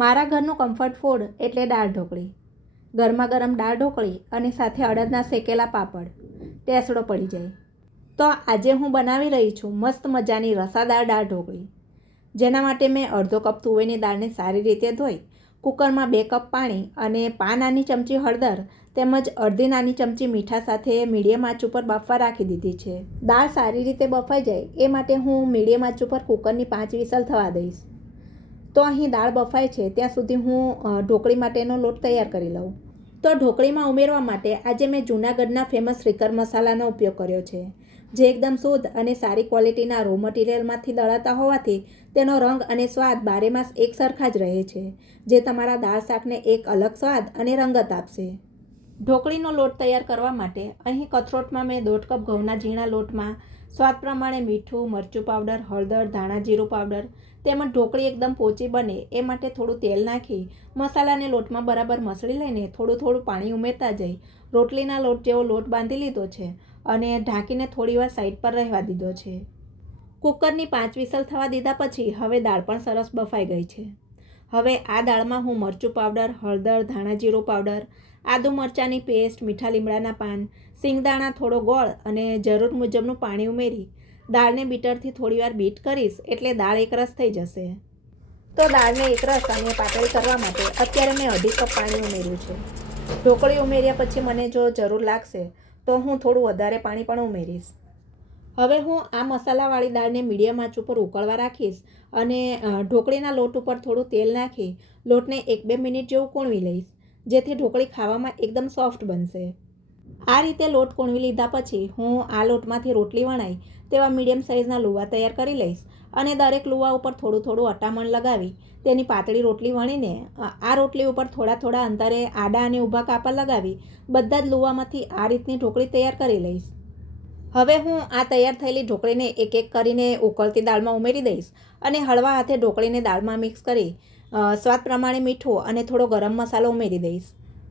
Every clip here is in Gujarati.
મારા ઘરનું કમ્ફર્ટ ફૂડ એટલે દાળ ઢોકળી. ગરમા ગરમ દાળ ઢોકળી અને સાથે અડદના શેકેલા પાપડ, ટેસડો પડી જાય. તો આજે હું બનાવી રહી છું મસ્ત મજાની રસાદાર દાળ ઢોકળી. જેના માટે મેં અડધો કપ તુવેરની દાળને સારી રીતે ધોઈ કુકરમાં 2 કપ પાણી અને 5 નાની ચમચી હળદર તેમજ અડધી નાની ચમચી મીઠા સાથે મીડિયમ આંચ ઉપર બાફવા રાખી દીધી છે. દાળ સારી રીતે બફાઈ જાય એ માટે હું મીડિયમ આંચ ઉપર કુકરની 5 વિસલ થવા દઈશ. તો અહીં દાળ બફાય છે ત્યાં સુધી હું ઢોકળી માટેનો લોટ તૈયાર કરી લઉં. તો ઢોકળીમાં ઉમેરવા માટે આજે મેં જૂનાગઢના ફેમસ શ્રીકર મસાલાનો ઉપયોગ કર્યો છે, જે એકદમ શુદ્ધ અને સારી ક્વોલિટીના રો મટીરિયલમાંથી દળાતા હોવાથી તેનો રંગ અને સ્વાદ બારેમાસ એક સરખા જ રહે છે, જે તમારા દાળ શાકને એક અલગ સ્વાદ અને રંગત આપશે. ઢોકળીનો લોટ તૈયાર કરવા માટે અહીં કથરોટમાં મેં 1.5 કપ ઘઉંના ઝીણા લોટમાં સ્વાદ પ્રમાણે મીઠું, મરચું પાવડર, હળદર, ધાણા જીરું પાવડર તેમજ ઢોકળી એકદમ પોચી બને એ માટે થોડું તેલ નાખી મસાલાને લોટમાં બરાબર મસળી લઈને થોડું પાણી ઉમેરતા જઈ રોટલીના લોટ જેવો લોટ બાંધી લીધો છે અને ઢાંકીને થોડીવાર સાઈડ પર રહેવા દીધો છે. કુકરની 5 વિસલ થવા દીધા પછી હવે દાળ પણ સરસ બફાઈ ગઈ છે. હવે આ દાળમાં હું મરચું પાવડર, હળદર, ધાણા જીરું પાવડર, આદુ મરચાંની પેસ્ટ, મીઠા લીમડાના પાન, સિંગદાણા, થોડો ગોળ અને જરૂર મુજબનું પાણી ઉમેરી દાળને બીટરથી થોડીવાર બીટ કરીશ એટલે દાળ એકરસ થઈ જશે. તો દાળને એકરસ અને પાતળી કરવા માટે અત્યારે મેં 2.5 કપ પાણી ઉમેર્યું છે. ઢોકળી ઉમેર્યા પછી મને જો જરૂર લાગશે તો હું થોડું વધારે પાણી પણ ઉમેરીશ. હવે હું આ મસાલાવાળી દાળને મીડિયમ આંચ ઉપર ઉકળવા રાખીશ અને ઢોકળીના લોટ ઉપર થોડું તેલ નાખી લોટને 1-2 મિનિટ જેવું કૂણવી લઈશ, જેથી ઢોકળી ખાવામાં એકદમ સોફ્ટ બનશે. આ રીતે લોટ કૂણવી લીધા પછી હું આ લોટમાંથી રોટલી વણાઈ તેવા મીડિયમ સાઇઝના લુવા તૈયાર કરી લઈશ અને દરેક લુવા ઉપર થોડું અટામણ લગાવી તેની પાતળી રોટલી વણીને આ રોટલી ઉપર થોડા અંતરે આડા અને ઊભા કાપા લગાવી બધા જ લુવામાંથી આ રીતની ઢોકળી તૈયાર કરી લઈશ. હવે હું આ તૈયાર થયેલી ઢોકળીને એક એક કરીને ઉકળતી દાળમાં ઉમેરી દઈશ અને હળવા હાથે ઢોકળીને દાળમાં મિક્સ કરી સ્વાદ પ્રમાણે મીઠું અને થોડો ગરમ મસાલો ઉમેરી દઈશ.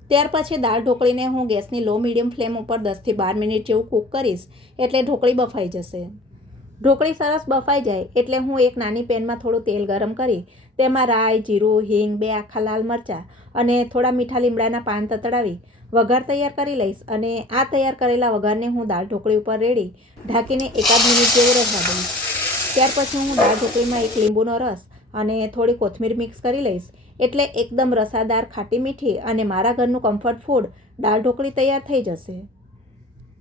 ત્યાર પછી દાળ ઢોકળીને હું ગેસની લો મીડિયમ ફ્લેમ ઉપર 10થી 12 મિનિટ જેવું કૂક કરીશ એટલે ઢોકળી બફાઈ જશે. ઢોકળી સરસ બફાઈ જાય એટલે હું એક નાની પેનમાં થોડું તેલ ગરમ કરી તેમાં રાઈ, જીરું, હિંગ, 2 આખા લાલ મરચાં અને થોડા મીઠા લીમડાના પાન તતડાવી વઘાર તૈયાર કરી લઈશ અને આ તૈયાર કરેલા વઘારને હું દાળ ઢોકળી ઉપર રેડી ઢાંકીને 1 મિનિટ જેવું રહેવા દઈશ. ત્યાર પછી હું દાળ ઢોકળીમાં 1 લીંબુનો રસ અને થોડી કોથમીર મિક્સ કરી લઈશ એટલે એકદમ રસાદાર, ખાટી મીઠી અને મારા ઘરનું કમ્ફર્ટ ફૂડ દાળ ઢોકળી તૈયાર થઈ જશે.